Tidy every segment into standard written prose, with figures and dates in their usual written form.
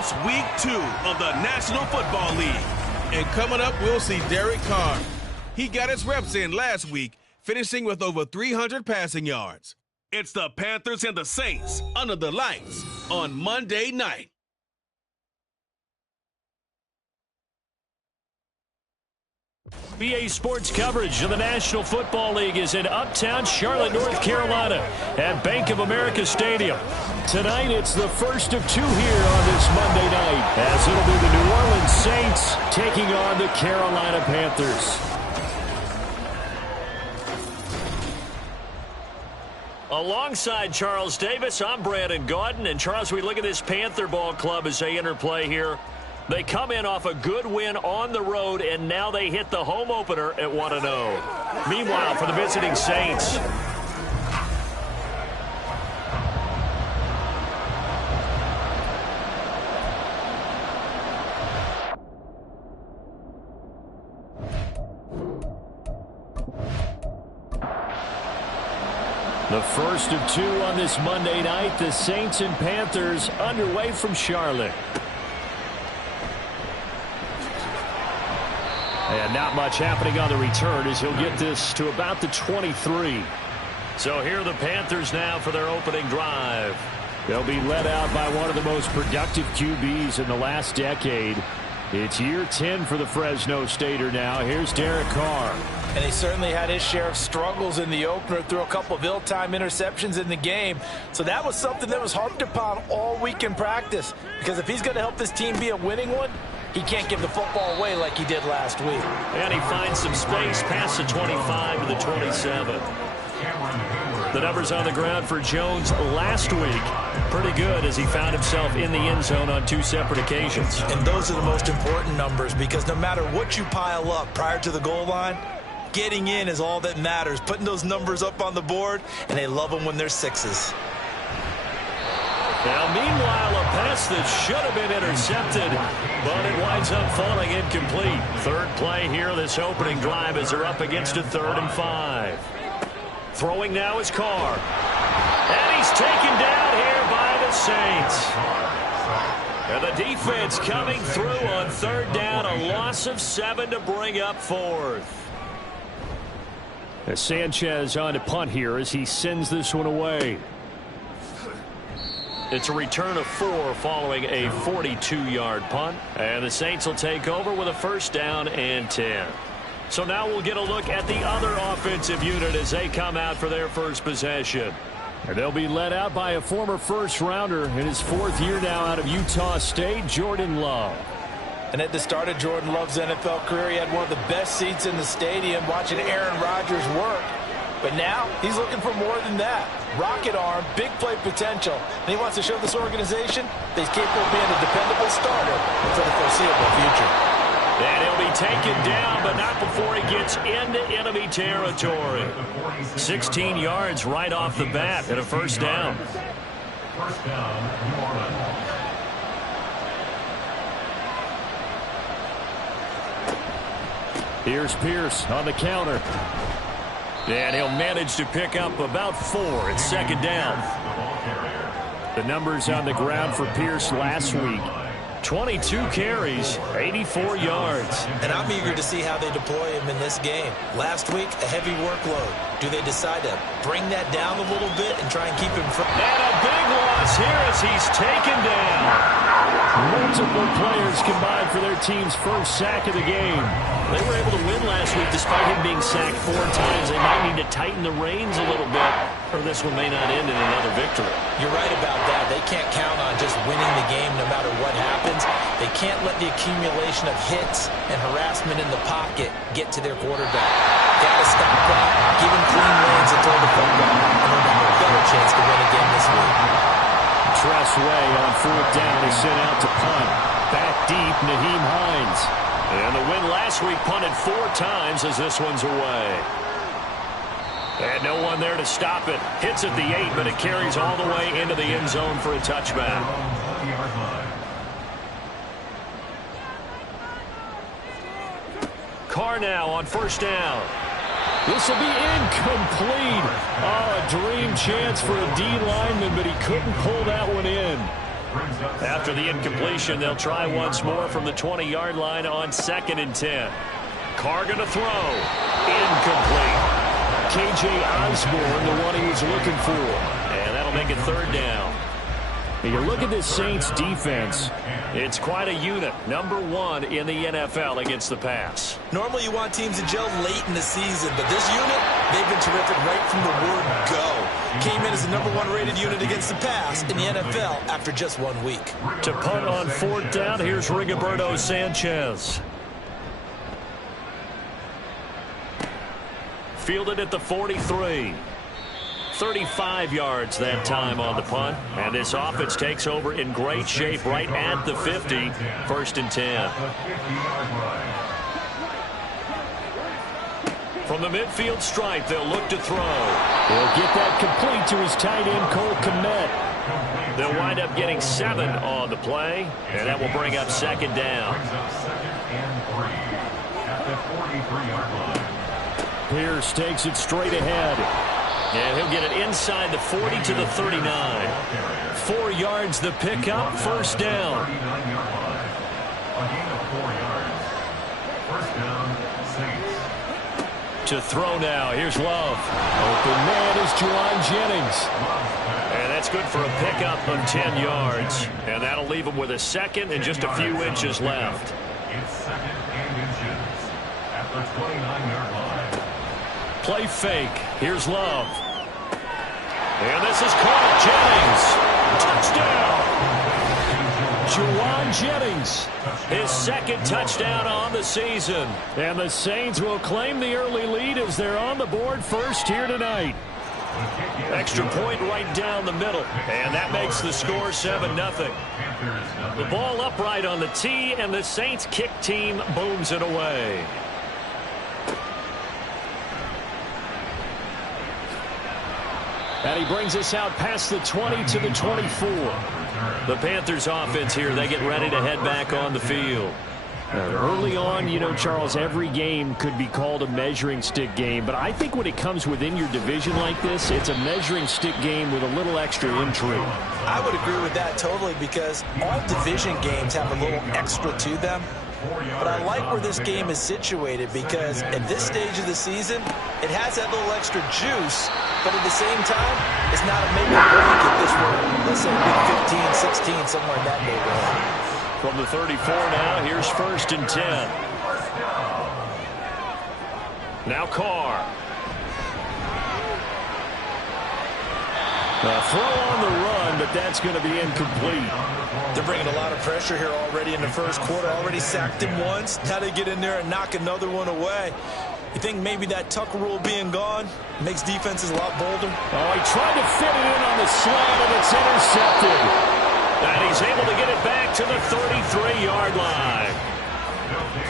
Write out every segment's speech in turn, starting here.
It's week 2 of the National Football League. And coming up, we'll see Derek Carr. He got his reps in last week, finishing with over 300 passing yards. It's the Panthers and the Saints under the lights on Monday night. BA Sports coverage of the National Football League is in uptown Charlotte, North Carolina at Bank of America Stadium. Tonight, it's the first of 2 here on this Monday night, as it'll be the New Orleans Saints taking on the Carolina Panthers. Alongside Charles Davis, I'm Brandon Gaudin. And Charles, we look at this Panther ball club as they interplay here. They come in off a good win on the road, and now they hit the home opener at 1-0. Meanwhile, for the visiting Saints, the first of 2 on this Monday night, the Saints and Panthers underway from Charlotte. And not much happening on the return as he'll get this to about the 23. So here are the Panthers now for their opening drive. They'll be led out by one of the most productive QBs in the last decade. It's year 10 for the Fresno Stater now. Here's Derek Carr. And he certainly had his share of struggles in the opener, threw a couple of ill-timed interceptions in the game. So that was something that was harped upon all week in practice. Because if he's going to help this team be a winning one, he can't give the football away like he did last week. And he finds some space past the 25 to the 27. The numbers on the ground for Jones last week, pretty good as he found himself in the end zone on 2 separate occasions. And those are the most important numbers, because no matter what you pile up prior to the goal line, getting in is all that matters. Putting those numbers up on the board, and they love them when they're 6s. Now, meanwhile, a pass that should have been intercepted, but it winds up falling incomplete. Third play here, this opening drive, as they're up against a 3rd and 5. Throwing now is Carr. And he's taken down here by the Saints. And the defense coming through on 3rd down, a loss of 7 to bring up 4th. As Sanchez on to punt here as he sends this one away. It's a return of 4 following a 42-yard punt. And the Saints will take over with a 1st down and 10. So now we'll get a look at the other offensive unit as they come out for their first possession. And they'll be led out by a former first-rounder in his 4th year now out of Utah State, Jordan Love. And at the start of Jordan Love's NFL career, he had one of the best seats in the stadium watching Aaron Rodgers work. But now he's looking for more than that. Rocket arm, big play potential. And he wants to show this organization that he's capable of being a dependable starter for the foreseeable future. And he'll be taken down, but not before he gets into enemy territory. 16 yards right off the bat and a 1st down. First down, New Orleans. Here's Pierce on the counter. And he'll manage to pick up about 4 at 2nd down. The numbers on the ground for Pierce last week. 22 carries, 84 yards. And I'm eager to see how they deploy him in this game. Last week, a heavy workload. Do they decide to bring that down a little bit and try and keep him from... And a big loss here as he's taken down. Multiple players combined for their team's first sack of the game. They were able to win last week despite him being sacked 4 times. They might need to tighten the reins a little bit, or this one may not end in another victory. You're right about that. They can't count on just winning the game no matter what happens. They can't let the accumulation of hits and harassment in the pocket get to their quarterback. Got to stop that, give him clean lanes and throw the football, and they'll have a better chance to win again this week. Tress Way on 4th down is sent out to punt. Back deep, Nyheim Hines. And the win last week punted 4 times as this one's away. And no one there to stop it. Hits at the 8, but it carries all the way into the end zone for a touchback. Carr now on 1st down. This will be incomplete. Oh, a dream chance for a D lineman, but he couldn't pull that one in. After the incompletion, they'll try once more from the 20-yard line on 2nd and 10. Carr going to throw. Incomplete. K.J. Osborne, the one he was looking for. And that'll make it 3rd down. And you look at this Saints defense. It's quite a unit. Number 1 in the NFL against the pass. Normally you want teams to gel late in the season, but this unit, they've been terrific right from the word go. Came in as the number 1 rated unit against the pass in the NFL after just 1 week. To punt on 4th down, here's Rigoberto Sanchez. Fielded at the 43. 35 yards that time on the punt. And this offense takes over in great shape right at the 50. 1st and 10. From the midfield stripe, they'll look to throw. He'll get that complete to his tight end, Cole Kmet. They'll wind up getting 7 on the play, and that will bring up 2nd down. Pierce takes it straight ahead. And he'll get it inside the 40 to the 39. 4 yards the pickup, 1st down. To throw now, here's Love. Open man is Juwan Jennings. And that's good for a pickup of 10 yards. And that'll leave him with a 2nd and just a few inches left. It's 2nd and inches at the 29-yard line. Play fake. Here's Love. And this is caught. Jennings. Touchdown. Juwan Jennings. His 2nd touchdown on the season. And the Saints will claim the early lead as they're on the board first here tonight. Extra point right down the middle. And that makes the score 7-0. The ball upright on the tee, and the Saints kick team booms it away. And he brings us out past the 20 to the 24. The Panthers offense here, they get ready to head back on the field. Early on, you know, Charles, every game could be called a measuring stick game. But I think when it comes within your division like this, it's a measuring stick game with a little extra intrigue. I would agree with that totally because all division games have a little extra to them. But I like where this game is situated because at this stage of the season, it has that little extra juice, but at the same time, it's not a make or break if this were, let's say, week 15, 16, somewhere in that neighborhood. From the 34 now, here's 1st and 10. Now Carr. A throw on the run, but that's going to be incomplete. They're bringing a lot of pressure here already in the first quarter. Already sacked him once. Now they get in there and knock another one away. You think maybe that Tucker rule being gone makes defenses a lot bolder? Oh, he tried to fit it in on the slant, and it's intercepted. And he's able to get it back to the 33-yard line.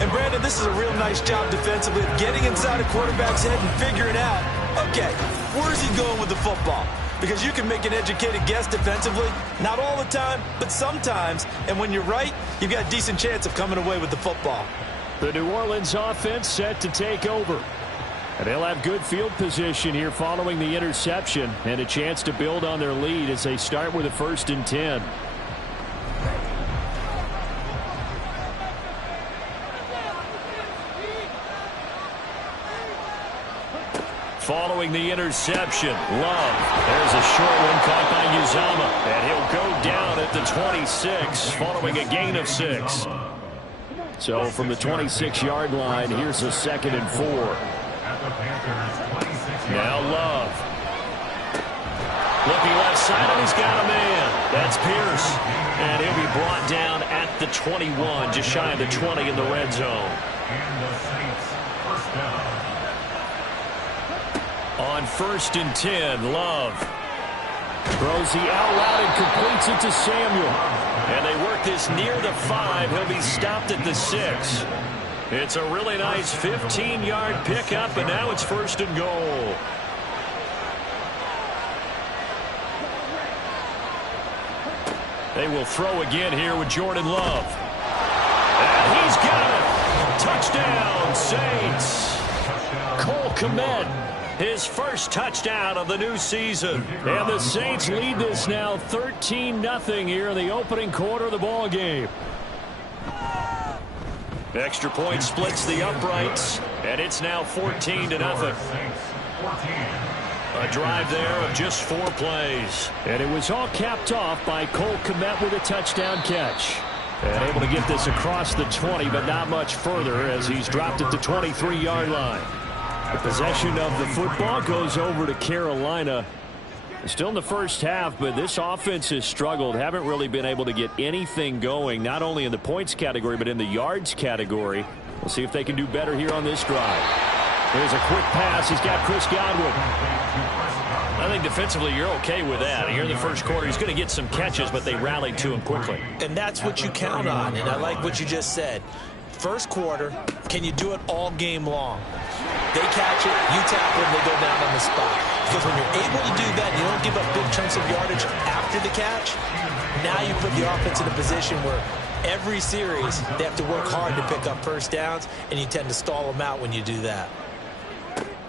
And, Brandon, this is a real nice job defensively of getting inside a quarterback's head and figuring out, okay, where's he going with the football? Because you can make an educated guess defensively, not all the time, but sometimes. And when you're right, you've got a decent chance of coming away with the football. The New Orleans offense set to take over. And they'll have good field position here following the interception and a chance to build on their lead as they start with a 1st and 10. Following the interception, Love. There's a short one caught by Uzama. And he'll go down at the 26 following a gain of 6. So from the 26-yard line, here's a 2nd and 4. Now Love. Looking left side, and he's got a man. That's Pierce. And he'll be brought down at the 21, just shy of the 20 in the red zone. And the Saints, 1st down. On 1st and 10, Love. Throws the out route and completes it to Samuel. And they work this near the 5. He'll be stopped at the 6. It's a really nice 15-yard pickup, and now it's 1st and goal. They will throw again here with Jordan Love. And he's got it. Touchdown, Saints. Cole Kmet. his first touchdown of the new season. And the Saints lead this now 13-0 here in the opening quarter of the ball game. Extra point splits the uprights, and it's now 14-0. A drive there of just 4 plays. And it was all capped off by Cole Kmet with a touchdown catch. And able to get this across the 20, but not much further as he's dropped at the 23-yard line. The possession of the football goes over to Carolina. Still in the first half, but this offense has struggled. Haven't really been able to get anything going, not only in the points category, but in the yards category. We'll see if they can do better here on this drive. Here's a quick pass. He's got Chris Godwin. I think defensively you're okay with that. Here in the first quarter, he's going to get some catches, but they rallied to him quickly. And that's what you count on, and I like what you just said. First quarter, can you do it all game long? They catch it, you tackle them, they go down on the spot. Because when you're able to do that, you don't give up big chunks of yardage after the catch. Now you put the offense in a position where every series they have to work hard to pick up first downs, and you tend to stall them out when you do that.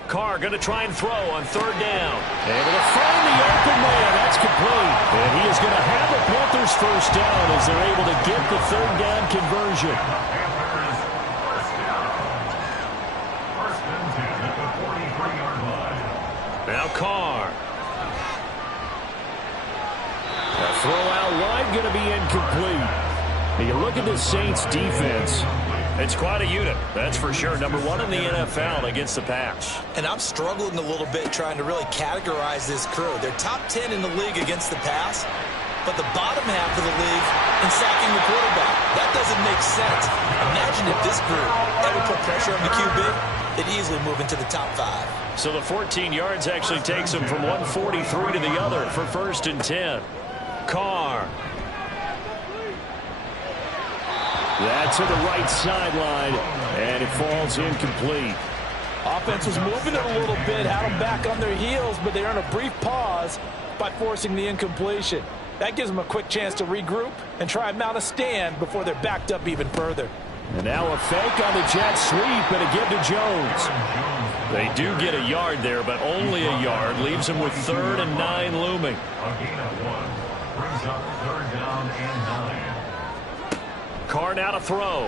Carr going to try and throw on 3rd down. Able to find the open man. That's complete. And he is going to have the Panthers first down as they're able to get the 3rd down conversion. Now Carr. A throw out wide going to be incomplete. Now you look at the Saints defense. It's quite a unit, that's for sure. Number 1 in the NFL against the pass. And I'm struggling a little bit trying to really categorize this crew. They're top 10 in the league against the pass, but the bottom half of the league in sacking the quarterback. That doesn't make sense. Imagine if this group ever put pressure on the QB, they'd easily move into the top 5. So the 14 yards actually takes them from 143 to the other for 1st and 10. Carr. That's to the right sideline, and it falls incomplete. Offense was moving it a little bit, had them back on their heels, but they earn a brief pause by forcing the incompletion. That gives them a quick chance to regroup and try and mount a stand before they're backed up even further. And now a fake on the jet sweep and a give to Jones. They do get a yard there, but only a yard. Leaves them with 3rd and 9 looming. A gain of 1 brings up 3rd down and 9. Carr now to throw.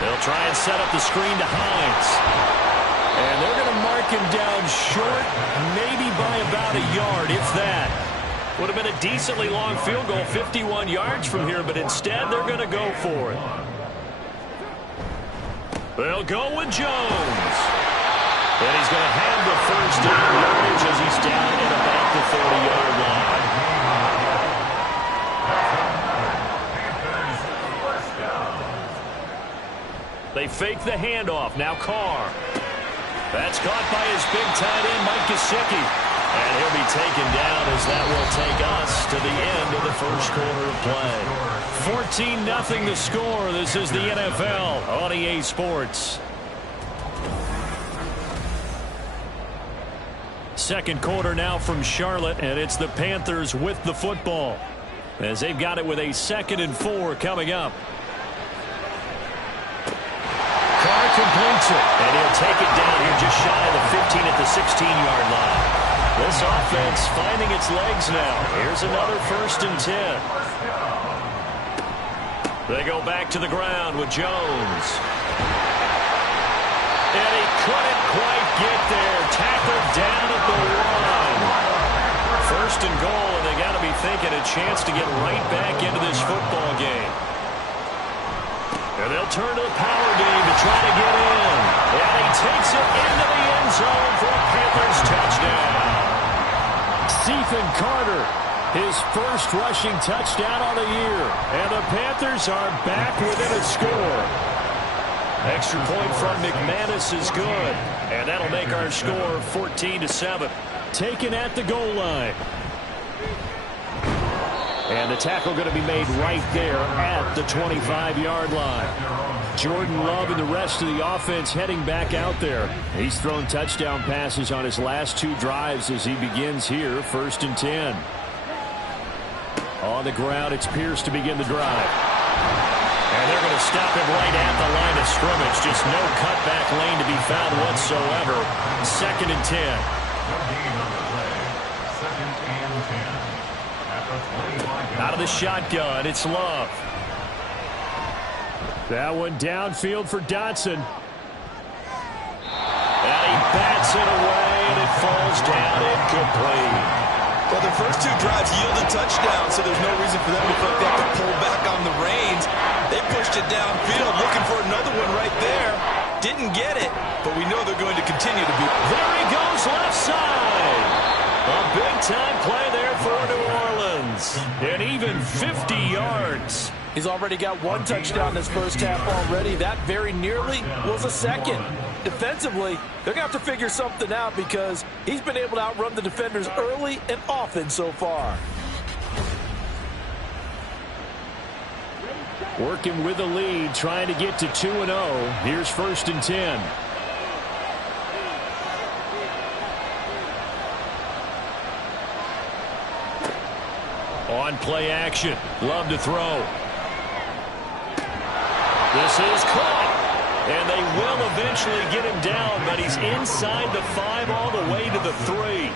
They'll try and set up the screen to Hines. And they're going to mark him down short, maybe by about a yard, if that. Would have been a decently long field goal, 51 yards from here, but instead they're going to go for it. They'll go with Jones. And he's going to have the first down yardage as he's down at about the 30-yard line. They fake the handoff. Now Carr. That's caught by his big tight end, Mike Gesicki. And he'll be taken down as that will take us to the end of the first quarter of play. 14-0 the score. This is the NFL on EA Sports. Second quarter now from Charlotte, and it's the Panthers with the football as they've got it with a 2nd and 4 coming up. Carr completes it, and he'll take it down here just shy of the 15 at the 16-yard line. This offense finding its legs now. Here's another 1st and 10. They go back to the ground with Jones. And he couldn't quite get there. Tackled down at the 1. 1st and goal, and they got to be thinking a chance to get right back into this football game. And they'll turn to the power game to try to get in. And he takes it into the end zone for a Panthers touchdown. Ethan Carter, his first rushing touchdown on the year. And the Panthers are back within a score. Extra point from McManus is good. And that'll make our score 14-7. Taken at the goal line. And the tackle going to be made right there at the 25-yard line. Jordan Love and the rest of the offense heading back out there. He's thrown touchdown passes on his last 2 drives as he begins here, 1st and 10. On the ground, it's Pierce to begin the drive. And they're going to stop him right at the line of scrimmage. Just no cutback lane to be found whatsoever. 2nd and 10. Out of the shotgun, it's Love. That one downfield for Dotson. And he bats it away, and it falls down incomplete. Well, their first 2 drives yielded touchdowns, so there's no reason for them to feel like they have to pull back on the reins. They pushed it downfield, looking for another one right there. Didn't get it, but we know they're going to continue to be. There he goes, left side. A big-time play there for New Orleans. And even 50 yards. He's already got 1 touchdown this first half already. That very nearly was a second. Defensively, they're going to have to figure something out because he's been able to outrun the defenders early and often so far. Working with the lead, trying to get to 2-0. Here's 1st and 10. On play action. Love to throw. This is caught. And they will eventually get him down, but he's inside the 5 all the way to the 3.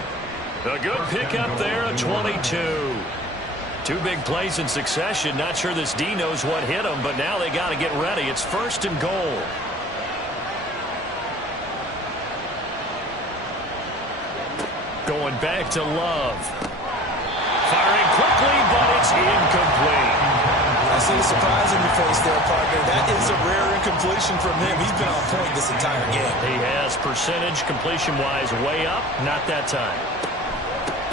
A good pickup there, a 22. 2 big plays in succession. Not sure this D knows what hit him, but now they got to get ready. It's 1st and goal. Going back to Love. Firing quickly, but it's incomplete. I see the surprise in your face there, partner. That is a rare incompletion from him. He's been on point this entire game. He has percentage completion-wise way up. Not that time.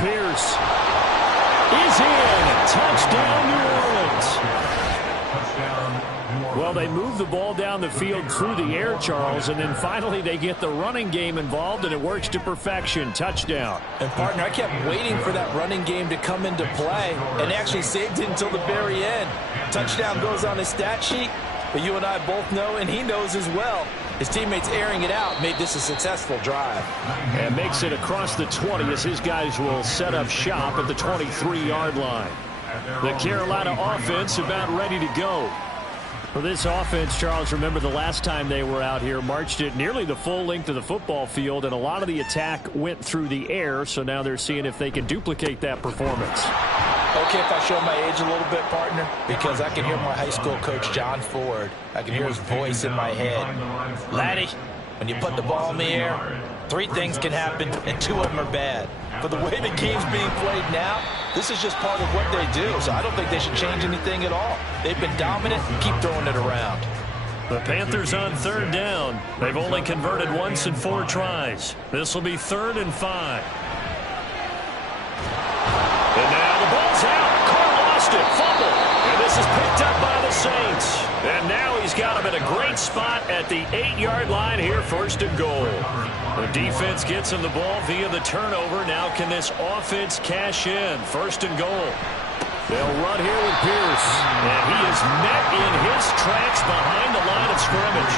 Pierce is in. Touchdown, New Orleans. Well, they move the ball down the field through the air, Charles, and then finally they get the running game involved, and it works to perfection. Touchdown. And, partner, I kept waiting for that running game to come into play and actually saved it until the very end. Touchdown goes on his stat sheet, but you and I both know, and he knows as well, his teammates airing it out made this a successful drive. And makes it across the 20 as his guys will set up shop at the 23-yard line. The Carolina offense about ready to go. For this offense, Charles, remember the last time they were out here, marched it nearly the full length of the football field, and a lot of the attack went through the air, so now they're seeing if they can duplicate that performance. Okay, if I show my age a little bit, partner, because I can hear my high school coach, John Ford. I can hear his voice in my head. Laddie, when you put the ball in the air, 3 things can happen, and 2 of them are bad. For the way the game's being played now, this is just part of what they do, so I don't think they should change anything at all. They've been dominant. Keep throwing it around. The Panthers on 3rd down. They've only converted once in 4 tries. This will be 3rd and 5. And now the ball's out. Carr lost it. Fumble. And this is picked up by the Saints. And now he's got him in a great spot at the 8-yard line here, 1st and goal. The defense gets him the ball via the turnover. Now can this offense cash in? 1st and goal. They'll run here with Pierce. And he is met in his tracks behind the line of scrimmage.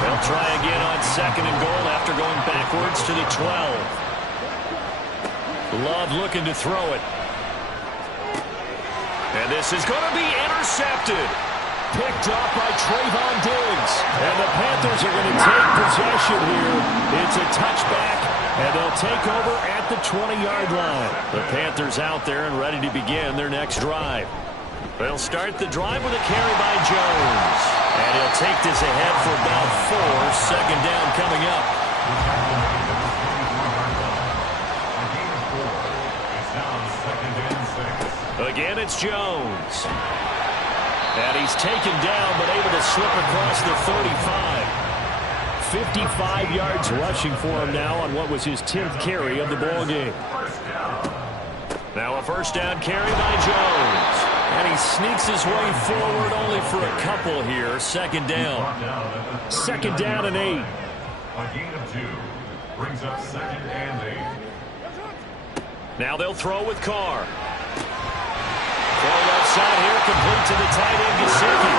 They'll try again on 2nd and goal after going backwards to the 12. Love looking to throw it. And this is going to be intercepted. Picked off by Trayvon Diggs. And the Panthers are going to take possession here. It's a touchback, and they'll take over at the 20-yard line. The Panthers out there and ready to begin their next drive. They'll start the drive with a carry by Jones. And he'll take this ahead for about 4. 2nd down coming up. Again, it's Jones. And he's taken down, but able to slip across the 35. 55 yards rushing for him now on what was his 10th carry of the ball game. Now a 1st down carry by Jones. And he sneaks his way forward only for a couple here. 2nd down. 2nd down and 8. A gain of 2 brings up 2nd and 8. Now they'll throw with Carr. Throw left side here, complete to the tight end, Gesicki.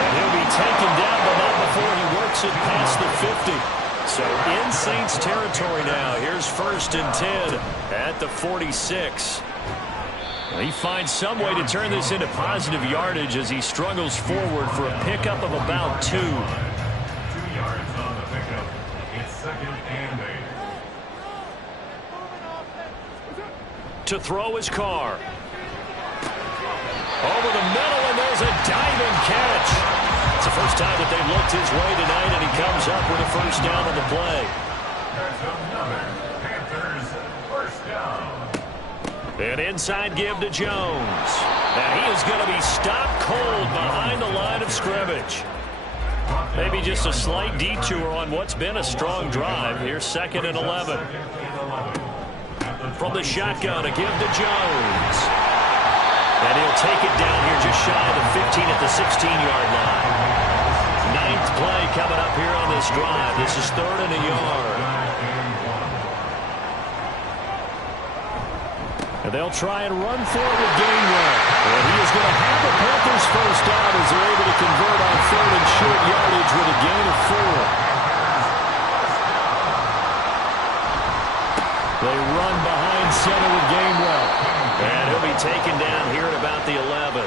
And he'll be taken down, but not before he works it past the 50. So in Saints territory now. Here's 1st and 10 at the 46. He finds some way to turn this into positive yardage as he struggles forward for a pickup of about 2. 2 yards on the pickup. It's second and 8. To throw his car. Over the middle, and there's a diving catch. It's the first time that they've looked his way tonight, and he comes up with a first down on the play. There's another Panthers first down. An inside give to Jones. And he is going to be stopped cold behind the line of scrimmage. Maybe just a slight detour on what's been a strong drive. Here's 2nd and 11. From the shotgun, a give to Jones. And he'll take it down here just shy of the 15 at the 16-yard line. 9th play coming up here on this drive. This is 3rd and a yard. And they'll try and run for it with Gainwell. And he is going to have the Panthers first down as they're able to convert on 3rd and short yardage with a gain of 4. They run behind center with Gainwell. And he'll be taken down here at about the 11.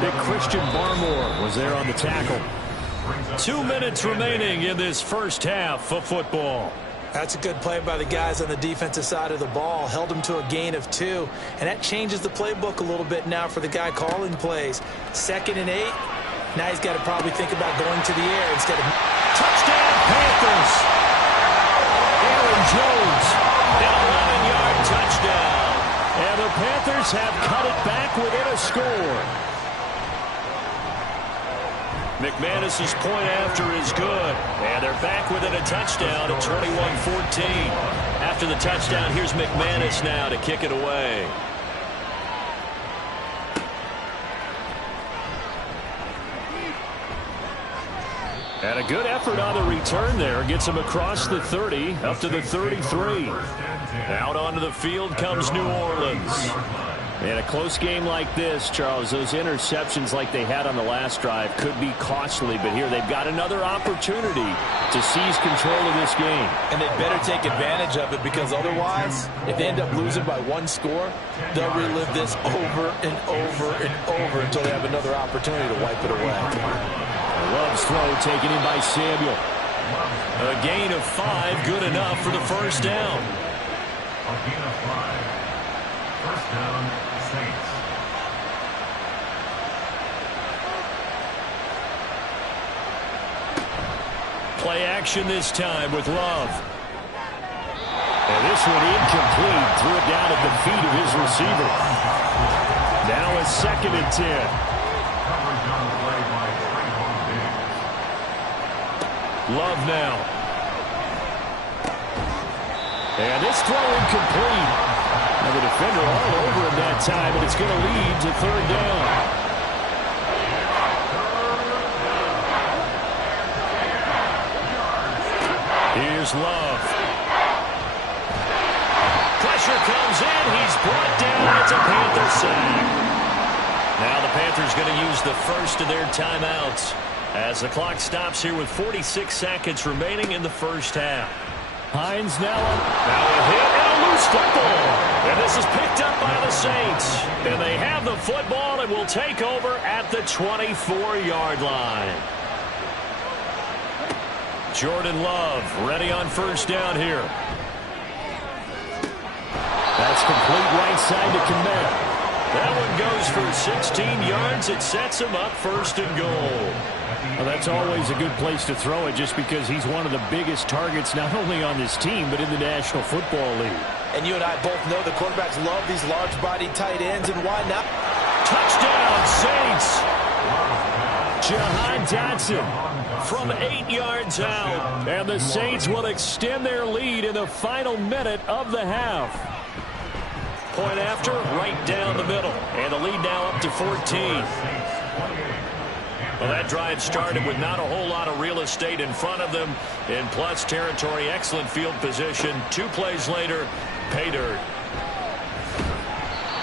Big Christian Barmore was there on the tackle. 2 minutes remaining in this first half of football. That's a good play by the guys on the defensive side of the ball. Held him to a gain of 2. And that changes the playbook a little bit now for the guy calling plays. 2nd and 8. Now he's got to probably think about going to the air instead of... Touchdown, Panthers! Aaron Jones, an 11-yard touchdown. And the Panthers have cut it back within a score. McManus's point after is good. And they're back within a touchdown at 21-14. After the touchdown, here's McManus now to kick it away. And a good effort on the return there. Gets him across the 30, up to the 33. Out onto the field comes New Orleans. In a close game like this, Charles, those interceptions like they had on the last drive could be costly, but here they've got another opportunity to seize control of this game. And they better take advantage of it, because otherwise, if they end up losing by 1 score, they'll relive this over and over and over until they have another opportunity to wipe it away. Love's throw taken in by Samuel. A gain of 5, good enough for the first down. A gain of 5. First down, Saints. Play action this time with Love. And this one incomplete. Threw it down at the feet of his receiver. Now a 2nd and 10. Coverage on the play by Trayvon Diggs. Love now. And this throw incomplete. And the defender all over him that time, and it's going to lead to 3rd down. Here's Love. Pressure comes in. He's brought down. It's a Panther sack. Now the Panthers going to use the first of their timeouts as the clock stops here with 46 seconds remaining in the first half. Hines now up. Now a hit and a loose football. And this is picked up by the Saints. And they have the football and will take over at the 24-yard line. Jordan Love ready on first down here. That's complete right side to Kmet. That one goes for 16 yards. It sets him up 1st and goal. Well, that's always a good place to throw it, just because he's one of the biggest targets not only on this team but in the National Football League. And you and I both know the quarterbacks love these large-bodied tight ends, and why not? Touchdown, Saints! Jahan Dotson from 8 yards out. And the Saints will extend their lead in the final minute of the half. Point after, right down the middle. And the lead now up to 14. Well, that drive started with not a whole lot of real estate in front of them. In plus territory, excellent field position. 2 plays later, pay dirt.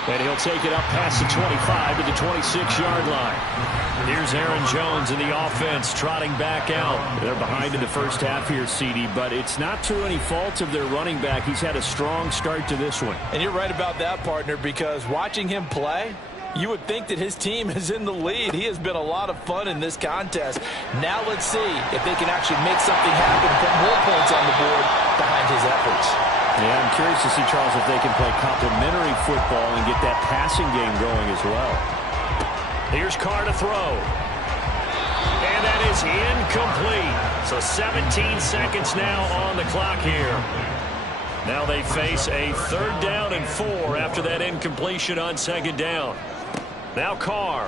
And he'll take it up past the 25 to the 26-yard line. Here's Aaron Jones and the offense trotting back out. They're behind in the first half here, CD, but it's not through any fault of their running back. He's had a strong start to this one. And you're right about that, partner, because watching him play, you would think that his team is in the lead. He has been a lot of fun in this contest. Now let's see if they can actually make something happen, put more points on the board behind his efforts. Yeah, I'm curious to see, Charles, if they can play complementary football and get that passing game going as well. Here's Carr to throw. And that is incomplete. So 17 seconds now on the clock here. Now they face a 3rd down and 4 after that incompletion on 2nd down. Now Carr.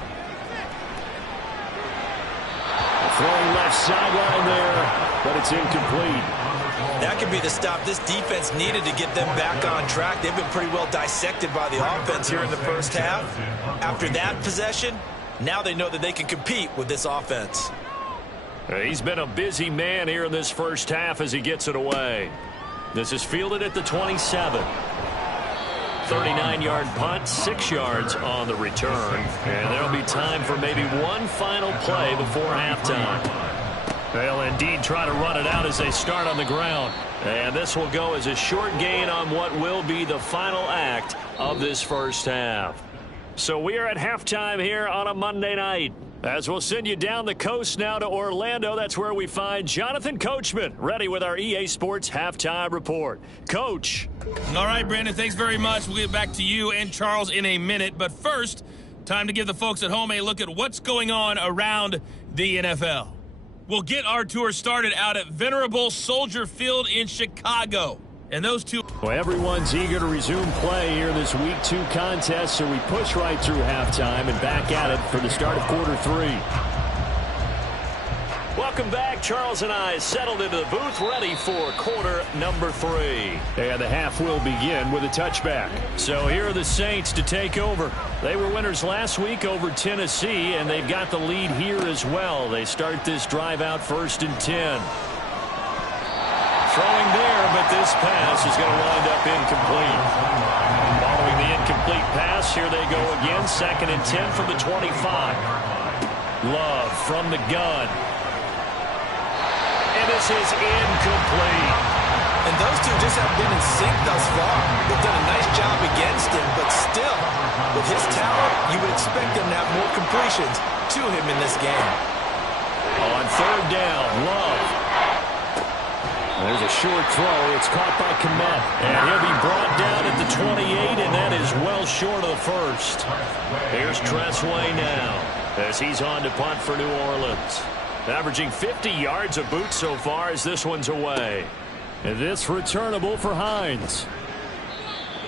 Throwing left sideline there, but it's incomplete. That could be the stop this defense needed to get them back on track. They've been pretty well dissected by the offense here in the first half. After that possession, now they know that they can compete with this offense. He's been a busy man here in this first half as he gets it away. This is fielded at the 27. 39-yard punt, 6 yards on the return. And there'll be time for maybe one final play before halftime. They'll indeed try to run it out as they start on the ground. And this will go as a short gain on what will be the final act of this first half. So we are at halftime here on a Monday night. As we'll send you down the coast now to Orlando, that's where we find Jonathan Coachman, ready with our EA Sports Halftime Report. Coach. All right, Brandon, thanks very much. We'll get back to you and Charles in a minute. But first, time to give the folks at home a look at what's going on around the NFL. We'll get our tour started out at Venerable Soldier Field in Chicago. And those two... Well, everyone's eager to resume play here in this Week 2 contest, so we push right through halftime and back at it for the start of quarter 3. Welcome back. Charles and I settled into the booth ready for quarter number 3. And the half will begin with a touchback. So here are the Saints to take over. They were winners last week over Tennessee, and they've got the lead here as well. They start this drive out 1st and 10. Throwing there, but this pass is going to wind up incomplete. Following the incomplete pass, here they go again. 2nd and 10 from the 25. Love from the gun. And this is incomplete. And those two just have been in sync thus far. They've done a nice job against him, but still, with his talent, you would expect them to have more completions to him in this game. On 3rd down, Love. There's a short throw. It's caught by Kmet. And he'll be brought down at the 28, and that is well short of the first. Here's Tressway now as he's on to punt for New Orleans. Averaging 50 yards a boot so far as this one's away. And this returnable for Hines.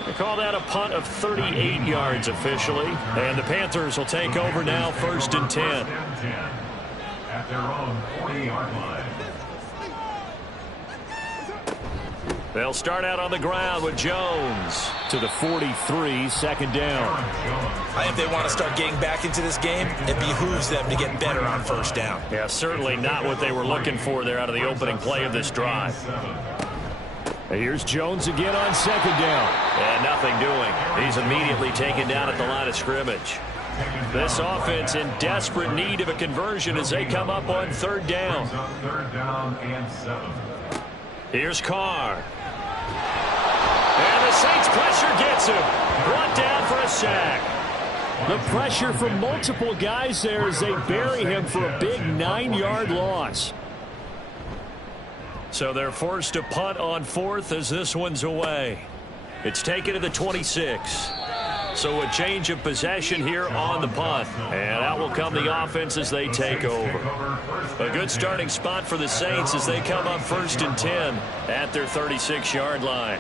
They call that a punt of 38 yards officially. And the Panthers will take over now 1st and 10. At their own 40-yard line. They'll start out on the ground with Jones to the 43, 2nd down. I think if they want to start getting back into this game, it behooves them to get better on 1st down. Yeah, certainly not what they were looking for there out of the opening play of this drive. Here's Jones again on 2nd down. And nothing doing. He's immediately taken down at the line of scrimmage. This offense in desperate need of a conversion as they come up on 3rd down. 3rd down and 7. Here's Carr. And the Saints pressure gets him. Brought down for a sack. The pressure from multiple guys there as they bury him for a big 9-yard loss. So they're forced to punt on 4th as this one's away. It's taken to the 26. So a change of possession here on the punt. And out will come the offense as they take over. A good starting spot for the Saints as they come up 1st and 10 at their 36-yard line.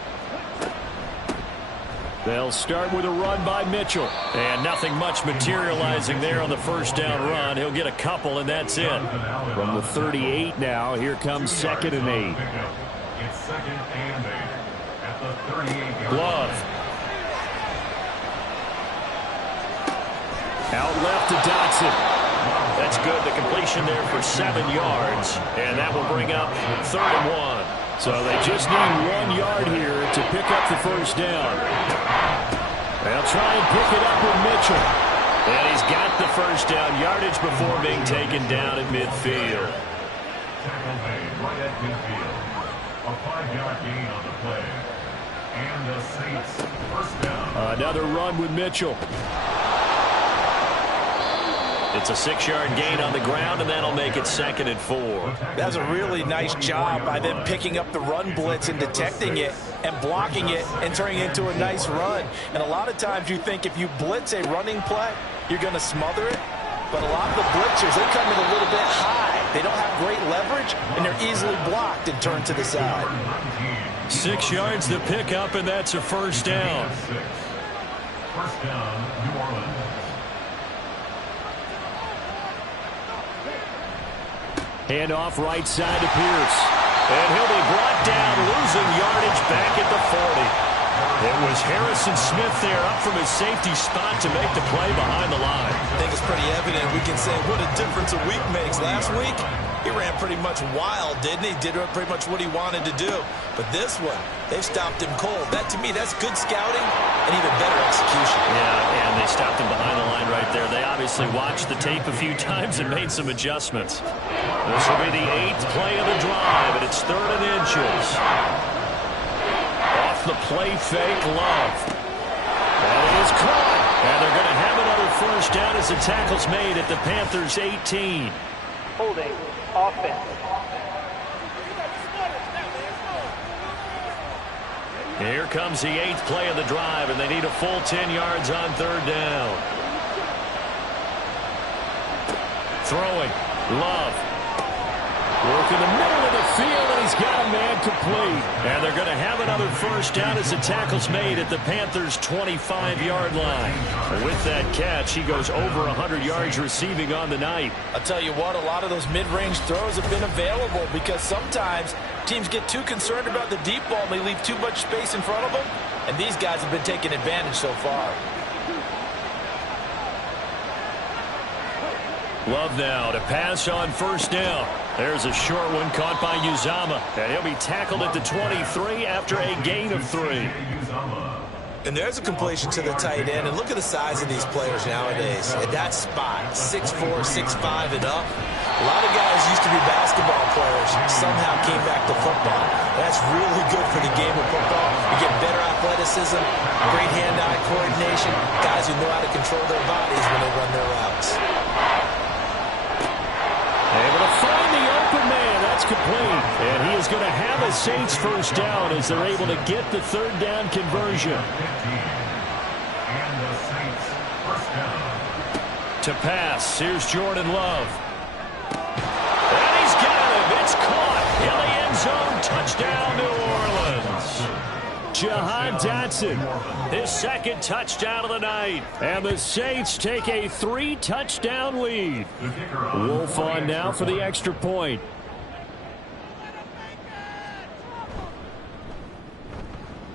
They'll start with a run by Mitchell. And nothing much materializing there on the 1st down run. He'll get a couple, and that's it. From the 38 now, here comes 2nd and 8. It's 2nd and 8 at the 38-yard line. Love. Out left to Dotson. That's good. The completion there for 7 yards. And that will bring up 3rd and 1. So they just need 1 yard here to pick up the 1st down. They'll try and pick it up with Mitchell. And he's got the first down yardage before being taken down at midfield. Tackle made right at midfield. A 5-yard gain on the play. And the Saints first down. Another run with Mitchell. It's a 6-yard gain on the ground, and that'll make it 2nd and 4. That's a really nice job by them picking up the run blitz and detecting it and blocking it and turning it into a nice run. And a lot of times you think if you blitz a running play, you're going to smother it. But a lot of the blitzers, they come in a little bit high. They don't have great leverage, and they're easily blocked and turned to the side. 6 yards to pick up, and that's a first down. First down, New Orleans. Hand off right side to Pierce. And he'll be brought down, losing yardage back at the 40. It was Harrison Smith there up from his safety spot to make the play behind the line. I think it's pretty evident. We can say what a difference a week makes. Last week, he ran pretty much wild, didn't he? Did pretty much what he wanted to do. But this one, they stopped him cold. That, to me, that's good scouting and even better execution. Yeah, and they stopped him behind the line right there. They obviously watched the tape a few times and made some adjustments. This will be the 8th play of the drive, and it's 3rd and inches. Off the play fake, Love. And it is caught. And they're going to have another first down as the tackle's made at the Panthers' 18. Holding offense. Here comes the 8th play of the drive, and they need a full 10 yards on 3rd down. Throwing. Love. Work in the middle of the field, and he's got a man complete. And they're going to have another first down as the tackle's made at the Panthers' 25-yard line. With that catch, he goes over 100 yards receiving on the night. I'll tell you what, a lot of those mid-range throws have been available because sometimes teams get too concerned about the deep ball and they leave too much space in front of them. And these guys have been taking advantage so far. Love now to pass on first down. There's a short one caught by Uzama. And he'll be tackled at the 23 after a gain of 3. And there's a completion to the tight end. And look at the size of these players nowadays. At that spot, 6'4", 6'5", and up. A lot of guys used to be basketball players, somehow came back to football. That's really good for the game of football. You get better athleticism, great hand-eye coordination, guys who know how to control their bodies when they run their routes. Able to find the open man. That's complete. And he is going to have a Saints first down as they're able to get the 3rd down conversion. And the Saints first down. To pass, here's Jordan Love. And he's got him. It's caught in the end zone. Touchdown, New Orleans. Jahan Dotson, his 2nd touchdown of the night. And the Saints take a 3-touchdown lead. Wolf on now for the extra point.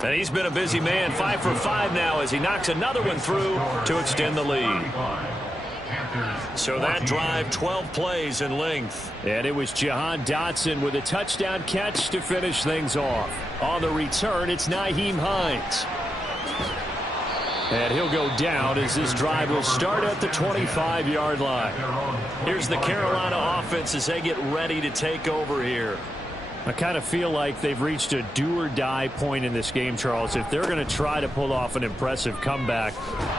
And he's been a busy man, 5 for 5 now as he knocks another one through to extend the lead. So that drive, 12 plays in length. And it was Jahan Dotson with a touchdown catch to finish things off. On the return, it's Nyheim Hines. And he'll go down as this drive will start at the 25-yard line. Here's the Carolina offense as they get ready to take over here. I kind of feel like they've reached a do-or-die point in this game, Charles. If they're going to try to pull off an impressive comeback,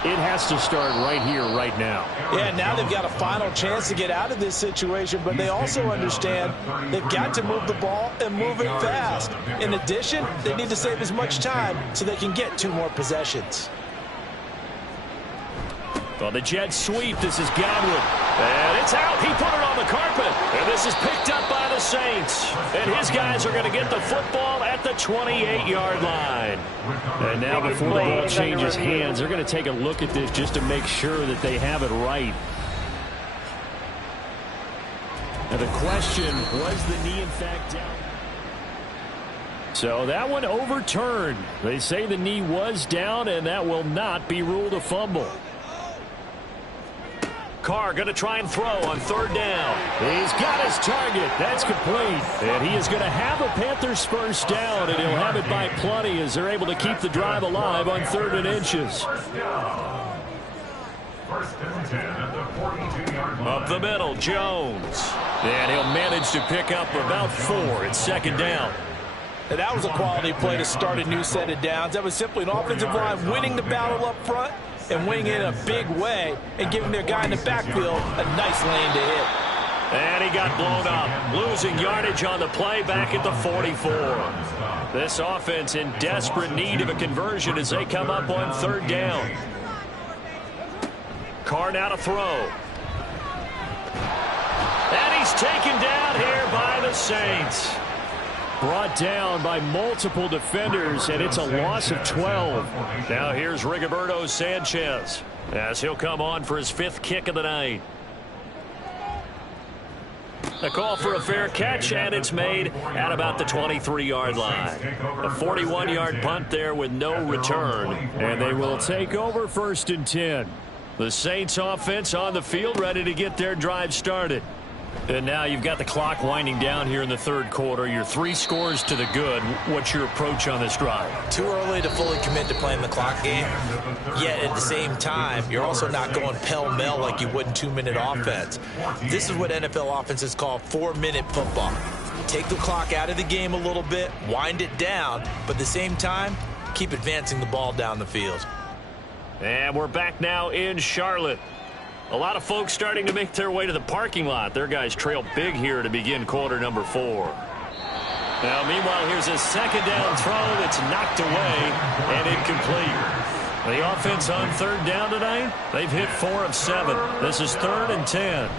it has to start right here, right now. Yeah, now they've got a final chance to get out of this situation, but they also understand they've got to move the ball and move it fast. In addition, they need to save as much time so they can get 2 more possessions. On the jet sweep, this is Godwin. And it's out. He put it on the carpet. And this is picked up by the Saints. And his guys are going to get the football at the 28-yard line. And now before the ball changes hands, they're going to take a look at this just to make sure that they have it right. Now the question, was the knee in fact down? So that one overturned. They say the knee was down, and that will not be ruled a fumble. Carr going to try and throw on third down. He's got his target. That's complete. And he is going to have a Panthers first down, and he'll have it by plenty as they're able to keep the drive alive on 3rd and inches. First and 10 at the 42-yard line. Up the middle, Jones. And he'll manage to pick up about 4. It's 2nd down. And that was a quality play to start a new set of downs. That was simply an offensive line winning the battle up front and winning it in a big way and giving their guy in the backfield a nice lane to hit. And he got blown up, losing yardage on the play back at the 44. This offense in desperate need of a conversion as they come up on 3rd down. Carr now to throw. And he's taken down here by the Saints. Brought down by multiple defenders, and it's a loss of 12. Now here's Rigoberto Sanchez as he'll come on for his 5th kick of the night. A call for a fair catch, and it's made at about the 23-yard line. A 41-yard punt there with no return, and they will take over 1st and 10. The Saints offense on the field ready to get their drive started. And now you've got the clock winding down here in the 3rd quarter. You're 3 scores to the good. What's your approach on this drive? Too early to fully commit to playing the clock game. Yet at the same time, you're also not going pell-mell like you would in 2-minute offense. This is what NFL offenses call 4-minute football. Take the clock out of the game a little bit, wind it down, but at the same time, keep advancing the ball down the field. And we're back now in Charlotte. A lot of folks starting to make their way to the parking lot. Their guys trail big here to begin quarter number 4. Now, meanwhile, here's a 2nd down throw that's knocked away and incomplete. The offense on 3rd down tonight, they've hit 4 of 7. This is 3rd and 10.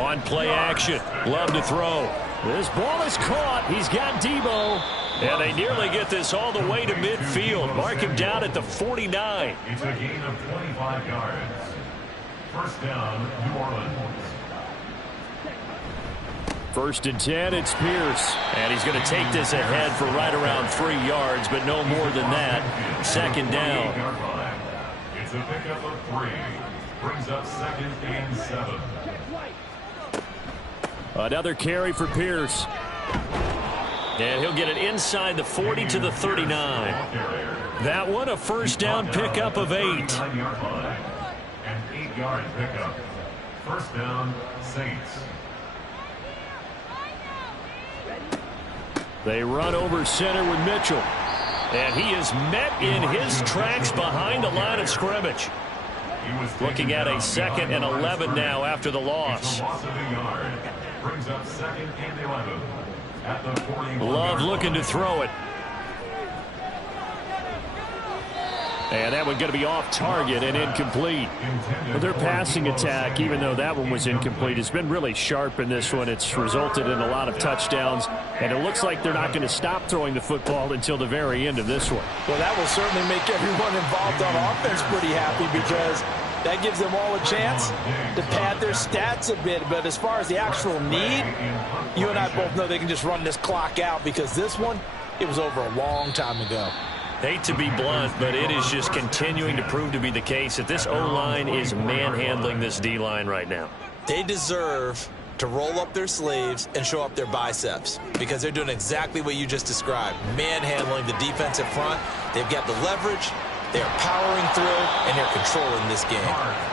On play action, Love to throw. This ball is caught. He's got Debo. And they nearly get this all the way to midfield. Mark him down at the 49. It's a gain of 25 yards. First down, New Orleans. 1st and 10, it's Pierce. And he's going to take this ahead for right around 3 yards, but no more than that. 2nd down. It's a pickup of 3. Brings up 2nd and 7. Another carry for Pierce. And he'll get it inside the 40 to the 39. That one a 1st down pickup of 8. An 8-yard pickup. First down, Saints. They run over center with Mitchell. And he is met in his tracks behind the line of scrimmage. Looking at a 2nd and 11 now after the loss. Loss of a yard. Brings up 2nd and 11. At the 41. Love looking to throw it. And that one going to be off target and incomplete. But their passing attack, even though that one was incomplete, has been really sharp in this one. It's resulted in a lot of touchdowns, and it looks like they're not going to stop throwing the football until the very end of this one. Well, that will certainly make everyone involved on offense pretty happy because that gives them all a chance to pad their stats a bit. But as far as the actual need, you and I both know they can just run this clock out because this one, it was over a long time ago. Hate to be blunt, but it is just continuing to prove to be the case that this O-line is manhandling this D-line right now. They deserve to roll up their sleeves and show up their biceps because they're doing exactly what you just described, manhandling the defensive front. They've got the leverage. They're powering through, and they're controlling this game.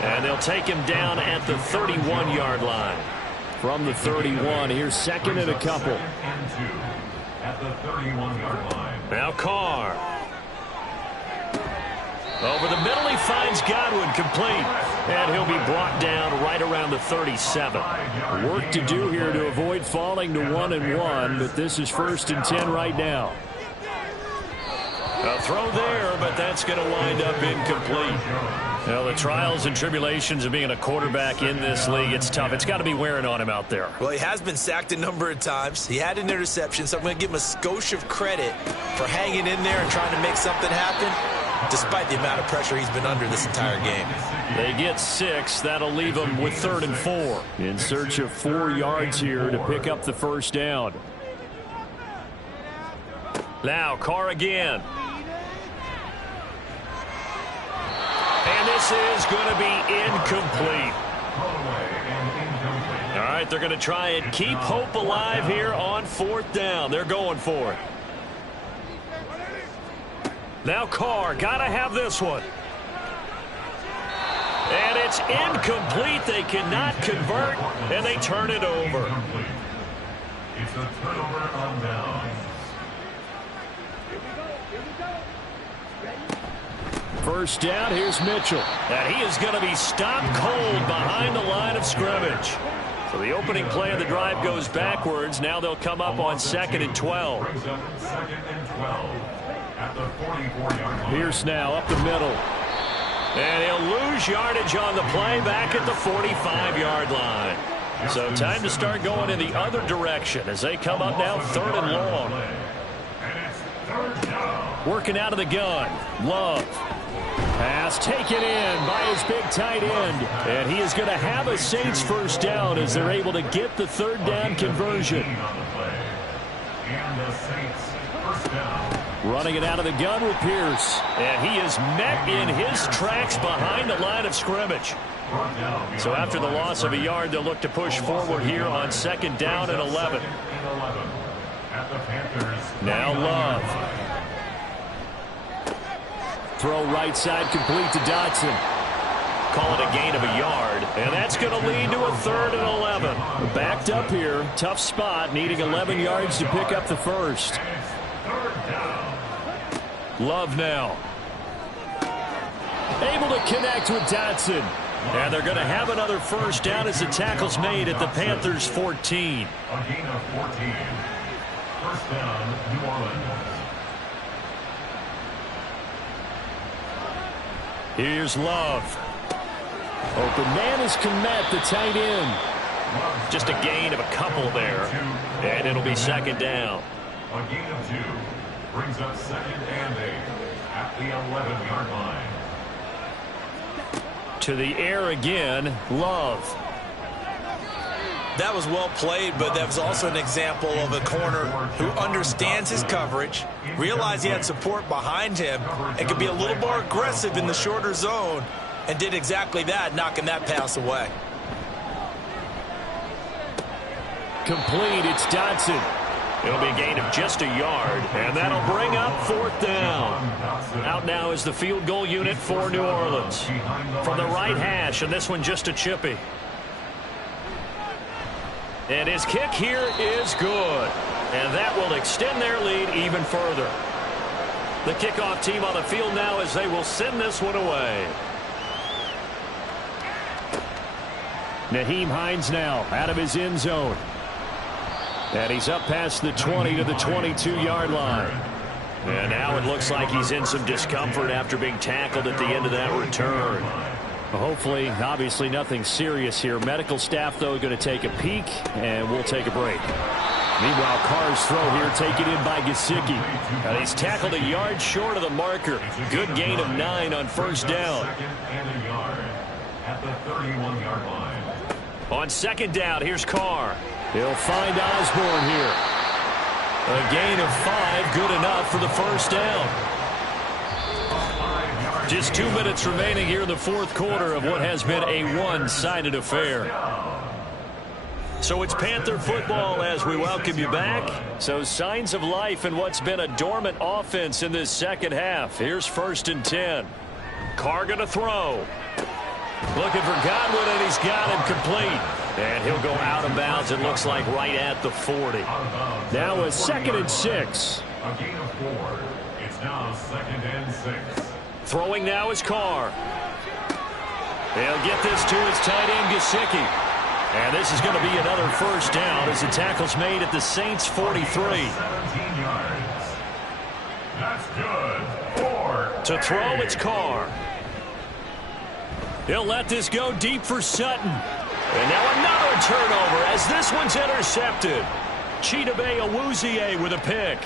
And they'll take him down at the 31-yard line. From the 31, here's 2nd and a couple. And 2 at the 31-yard line. Now Carr. Over the middle, he finds Godwin complete. And he'll be brought down right around the 37. Work to do here to avoid falling to 1-1, but this is 1st and 10 right now. A throw there, but that's going to wind up incomplete. Well, the trials and tribulations of being a quarterback in this league, it's tough. It's got to be wearing on him out there. Well, he has been sacked a number of times. He had an interception, so I'm going to give him a skosh of credit for hanging in there and trying to make something happen, despite the amount of pressure he's been under this entire game. They get 6. That'll leave them with 3rd and 4. In search of 4 yards here to pick up the 1st down. Now, Carr again. And this this is going to be incomplete. All right, they're going to try and keep hope alive here on 4th down. They're going for it. Now Carr, got to have this one. And it's incomplete. They cannot convert, and they turn it over. It's a turnover on downs. First down, here's Mitchell. And he is going to be stopped cold behind the line of scrimmage. So the opening play of the drive goes backwards. Now they'll come up on 2nd and 12. Brings up 2nd and 12 at the 44-yard line. Pierce now up the middle. And he'll lose yardage on the play back at the 45-yard line. So time to start going in the other direction as they come up now 3rd and long. And it's 3rd down. Working out of the gun. Love. Pass taken in by his big tight end. And he is going to have a Saints first down as they're able to get the 3rd down conversion. And the Saints first down. Running it out of the gun with Pierce. And he is met in his tracks behind the line of scrimmage. So after the loss of a yard, they'll look to push forward here on 2nd down and 11. Now Love. Throw right side complete to Dotson. Call it a gain of a yard. And that's going to lead to a 3rd and 11. Backed up here. Tough spot. Needing 11 yards to pick up the first. Love now. Able to connect with Dotson. And they're going to have another first down as the tackle's made at the Panthers' 14. A gain of 14. First down, New Orleans. Here's Love. Open man is Kmet, the tight end. Just a gain of a couple there. And it'll be 2nd down. A gain of 2. Brings up 2nd and 8 at the 11-yard line. To the air again, Love. That was well played, but that was also an example of a corner who understands his coverage, realized he had support behind him, and could be a little more aggressive in the shorter zone, and did exactly that, knocking that pass away. Complete, it's Dotson. It'll be a gain of just a yard, and that'll bring up 4th down. Out now is the field goal unit for New Orleans. From the right hash, and this one just a chippy. And his kick here is good. And that will extend their lead even further. The kickoff team on the field now as they will send this one away. Nyheim Hines now out of his end zone. And he's up past the 20 to the 22-yard line. And now it looks like he's in some discomfort after being tackled at the end of that return. Hopefully, obviously nothing serious here. Medical staff, though, going to take a peek, and we'll take a break. Meanwhile, Carr's throw here taken in by Gesicki. And he's tackled a yard short of the marker. Good gain of 9 on first down. And a yard at the 31-yard line. On 2nd down, here's Carr. He'll find Osborne here. A gain of 5, good enough for the first down. Just 2 minutes remaining here in the 4th quarter of what has been a one-sided affair. So it's Panther football as we welcome you back. So signs of life in what's been a dormant offense in this second half. Here's 1st and 10. Carr going to throw. Looking for Godwin, and he's got him complete. And he'll go out of bounds, it looks like, right at the 40. Now a 2nd and 6. A gain of 4. It's now 2nd and 6. Throwing now is Carr. They'll get this to his tight end, Gesicki. And this is going to be another first down as the tackle's made at the Saints' 43. 17 yards. That's good. 4. To throw, it's Carr. He'll let this go deep for Sutton. And now another turnover as this one's intercepted. Chidobe Awuzie with a pick.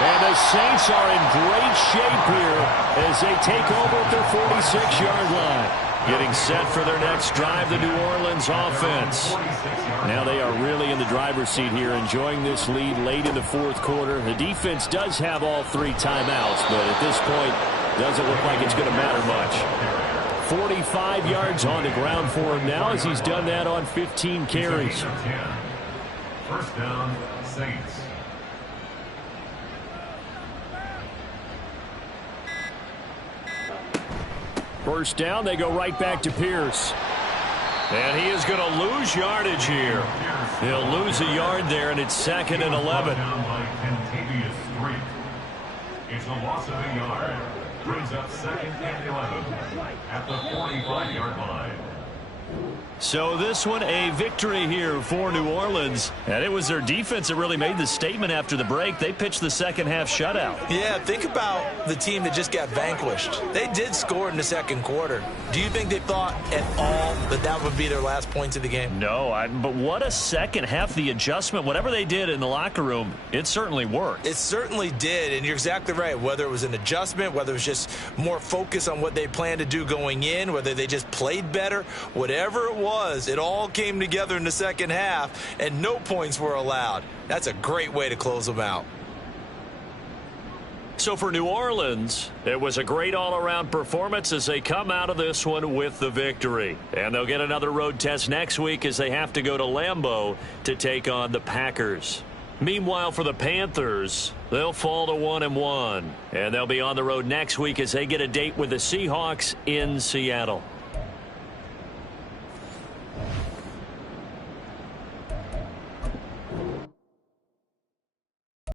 And the Saints are in great shape here as they take over at their 46-yard line. Getting set for their next drive, the New Orleans offense. Now they are really in the driver's seat here, enjoying this lead late in the 4th quarter. The defense does have all 3 timeouts, but at this point, doesn't look like it's going to matter much. 45 yards on the ground for him now as he's done that on 15 carries. First down, Saints. First down, they go right back to Pierce. And he is going to lose yardage here. He'll lose a yard there, and it's 2nd and 11. It's a loss of a yard. Brings up 2nd and 11 at the 45-yard line. So this one a victory here for New Orleans. And it was their defense that really made the statement after the break. They pitched the second half shutout. Yeah, think about the team that just got vanquished. They did score in the second quarter. Do you think they thought at all that that would be their last points of the game? No, but what a second half. The adjustment, whatever they did in the locker room, it certainly worked. It certainly did, and you're exactly right. Whether it was an adjustment, whether it was just more focus on what they planned to do going in, whether they just played better, whatever it was, it all came together in the second half, and no points were allowed. That's a great way to close them out. So for New Orleans, it was a great all-around performance as they come out of this one with the victory. And they'll get another road test next week as they have to go to Lambeau to take on the Packers. Meanwhile, for the Panthers, they'll fall to 1-1. And they'll be on the road next week as they get a date with the Seahawks in Seattle.